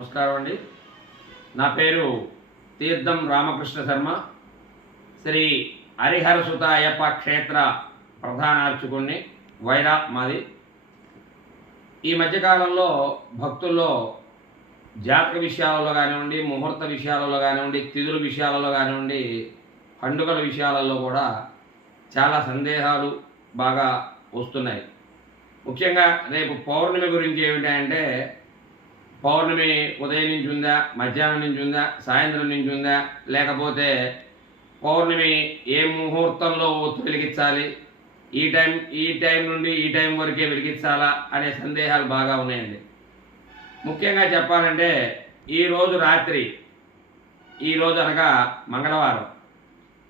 నమస్కారం అండి. నా పేరు తీర్థం రామకృష్ణ శర్మ. శ్రీ హరిహర సుత అయ్యప్ప క్షేత్ర ప్రధాన అర్చకుడిని. వైరా మాది. ఈ మధ్యకాలంలో భక్తుల్లో జాతక విషయాలలో కానివ్వండి, ముహూర్త విషయాలలో కానివ్వండి, తిథుల విషయాలలో కానివ్వండి, పండుగల విషయాలలో కూడా చాలా సందేహాలు బాగా వస్తున్నాయి. ముఖ్యంగా రేపు పౌర్ణమి గురించి ఏమిటంటే, పౌర్ణమి ఉదయం నుంచి ఉందా, మధ్యాహ్నం నుంచి ఉందా, సాయంత్రం నుంచి ఉందా, లేకపోతే పౌర్ణమి ఏ ముహూర్తంలో ఒత్తు వెలిగించాలి, ఈ టైం నుండి ఈ టైం వరకే వెలిగించాలా అనే సందేహాలు బాగా ఉన్నాయండి. ముఖ్యంగా చెప్పాలంటే ఈరోజు అనగా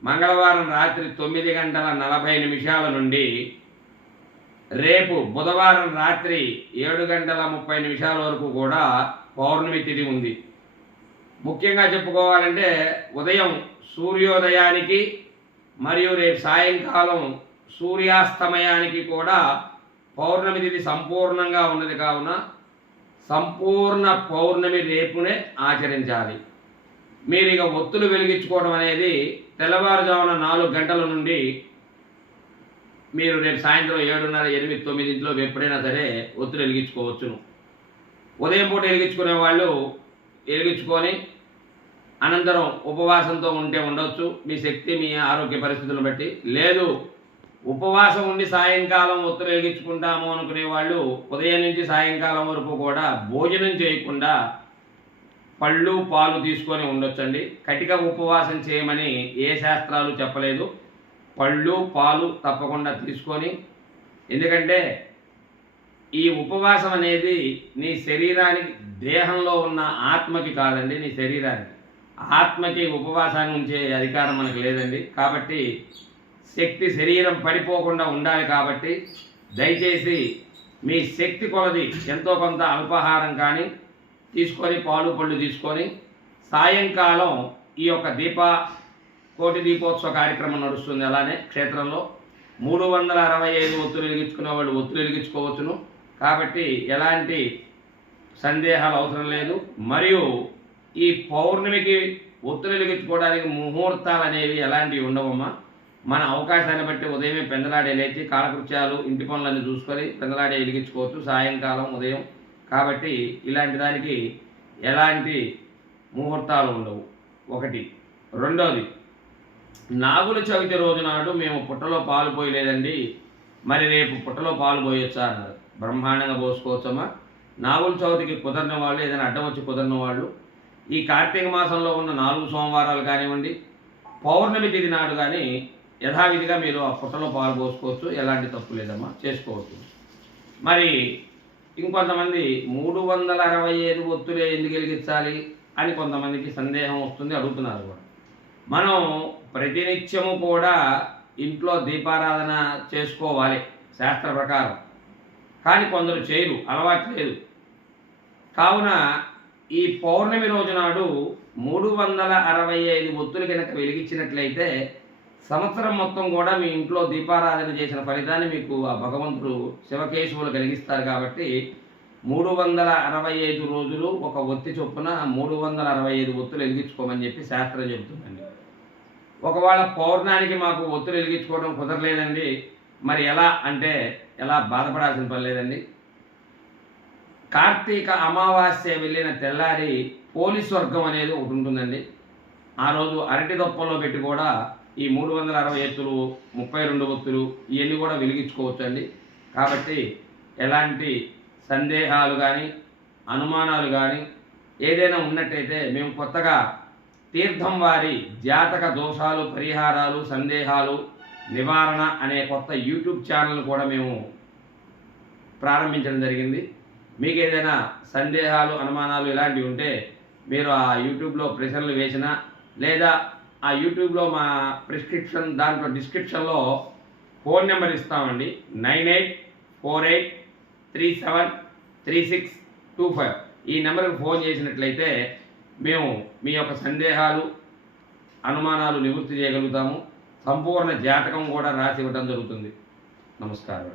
మంగళవారం రాత్రి 9:40 నుండి రేపు బుధవారం రాత్రి 7:30 వరకు కూడా పౌర్ణమి తిథి ఉంది. ముఖ్యంగా చెప్పుకోవాలంటే ఉదయం సూర్యోదయానికి మరియు రేపు సాయంకాలం సూర్యాస్తమయానికి కూడా పౌర్ణమి తిథి సంపూర్ణంగా ఉన్నది. కావున సంపూర్ణ పౌర్ణమి రేపునే ఆచరించాలి. మీరు ఇక ఒత్తులు వెలిగించుకోవడం అనేది తెల్లవారుజామున 4 గంటల నుండి మీరు రేపు సాయంత్రం 7:30, 8, 9 ఎప్పుడైనా సరే ఒత్తులు వెలిగించుకోవచ్చును. ఉదయం పూట వెలిగించుకునే వాళ్ళు వెలిగించుకొని అనంతరం ఉపవాసంతో ఉంటే ఉండొచ్చు, మీ శక్తి మీ ఆరోగ్య పరిస్థితులను బట్టి. లేదు ఉపవాసం ఉండి సాయంకాలం ఒత్తులు వెలిగించుకుంటాము అనుకునే వాళ్ళు ఉదయం నుంచి సాయంకాలం వరకు కూడా భోజనం చేయకుండా పళ్ళు పాలు తీసుకొని ఉండొచ్చండి. కటిక ఉపవాసం చేయమని ఏ శాస్త్రాలు చెప్పలేదు. పళ్ళు పాలు తప్పకుండా తీసుకొని, ఎందుకంటే ఈ ఉపవాసం అనేది నీ శరీరానికి, దేహంలో ఉన్న ఆత్మకి కాదండి, నీ శరీరానికి. ఆత్మకి ఉపవాసాన్ని ఉంచే అధికారం మనకు లేదండి. కాబట్టి శక్తి శరీరం పడిపోకుండా ఉండాలి. కాబట్టి దయచేసి మీ శక్తి కొలది ఎంతో కొంత అల్పాహారం కానీ తీసుకొని, పాలు పళ్ళు తీసుకొని, సాయంకాలం ఈ యొక్క కోటి దీపోత్సవ కార్యక్రమం నడుస్తుంది. అలానే క్షేత్రంలో 365 ఒత్తులు వెలిగించుకునే వాళ్ళు ఒత్తులు వెలిగించుకోవచ్చును. కాబట్టి ఎలాంటి సందేహాలు అవసరం లేదు. మరియు ఈ పౌర్ణమికి ఒత్తులు వెలిగించుకోవడానికి ముహూర్తాలు అనేవి ఎలాంటివి ఉండవమ్మా. మన అవకాశాన్ని బట్టి ఉదయమే పెందలాడే లేచి కాలకృత్యాలు, ఇంటి పనులన్నీ చూసుకొని పెందలాడే వెలిగించుకోవచ్చు, సాయంకాలం, ఉదయం. కాబట్టి ఇలాంటి దానికి ఎలాంటి ముహూర్తాలు ఉండవు. ఒకటి. రెండోది, నాగుల చవితి రోజు నాడు మేము పుట్టలో పాలు పోయలేదండి, మరి రేపు పుట్టలో పాలు పోయొచ్చా అన్నారు. బ్రహ్మాండంగా పోసుకోవచ్చమ్మా. నాగుల చవితికి కుదరని వాళ్ళు, ఏదైనా అడ్డం వచ్చి కుదరని వాళ్ళు ఈ కార్తీక మాసంలో ఉన్న 4 సోమవారాలు కానివ్వండి, పౌర్ణమి తిథి నాడు కానీ యథావిధిగా మీరు ఆ పుట్టలో పాలు పోసుకోవచ్చు. ఎలాంటి తప్పు లేదమ్మా, చేసుకోవచ్చు. మరి ఇంకొంతమంది 365 ఒత్తులే ఎందుకు వెలిగించాలి అని కొంతమందికి సందేహం వస్తుంది, అడుగుతున్నారు కూడా. మనం ప్రతినిత్యము కూడా ఇంట్లో దీపారాధన చేసుకోవాలి శాస్త్ర ప్రకారం. కానీ కొందరు చేయరు, అలవాటు లేదు. కావున ఈ పౌర్ణమి రోజు నాడు 365 ఒత్తులు కనుక వెలిగించినట్లయితే సంవత్సరం మొత్తం కూడా మీ ఇంట్లో దీపారాధన చేసిన ఫలితాన్ని మీకు ఆ భగవంతుడు శివకేశవులు కలిగిస్తారు. కాబట్టి 365 రోజులు ఒక ఒత్తి చొప్పున 365 ఒత్తులు వెలిగించుకోమని చెప్పి శాస్త్రం చెబుతుందండి. ఒకవేళ పౌర్ణానికి మాకు ఒత్తులు వెలిగించుకోవడం కుదరలేదండి, మరి ఎలా అంటే ఎలా బాధపడాల్సిన పని లేదండి. కార్తీక అమావాస్య వెళ్ళిన తెల్లారి పోలీస్ వర్గం అనేది ఒకటి ఉంటుందండి. ఆ రోజు అరటి దొప్పల్లో పెట్టి కూడా ఈ 360 ఎత్తులు, 32 ఒత్తులు ఇవన్నీ కూడా వెలిగించుకోవచ్చు అండి. కాబట్టి ఎలాంటి సందేహాలు కానీ అనుమానాలు కానీ ఏదైనా ఉన్నట్టయితే మేము కొత్తగా తీర్థం వారి జాతక దోషాలు పరిహారాలు సందేహాలు నివారణ అనే కొత్త యూట్యూబ్ ఛానల్ కూడా మేము ప్రారంభించడం జరిగింది. మీకు ఏదైనా సందేహాలు అనుమానాలు ఇలాంటివి ఉంటే మీరు ఆ యూట్యూబ్లో ప్రశ్నలు వేసినా, లేదా ఆ యూట్యూబ్లో మా ప్రిస్క్రిప్షన్ దాంట్లో డిస్క్రిప్షన్లో ఫోన్ నెంబర్ ఇస్తామండి. 9848373625. ఈ నెంబర్కి ఫోన్ చేసినట్లయితే మేము మీ యొక్క సందేహాలు అనుమానాలు నివృత్తి చేయగలుగుతాము. సంపూర్ణ జాతకం కూడా రాసి ఇవ్వడం జరుగుతుంది. నమస్కారం.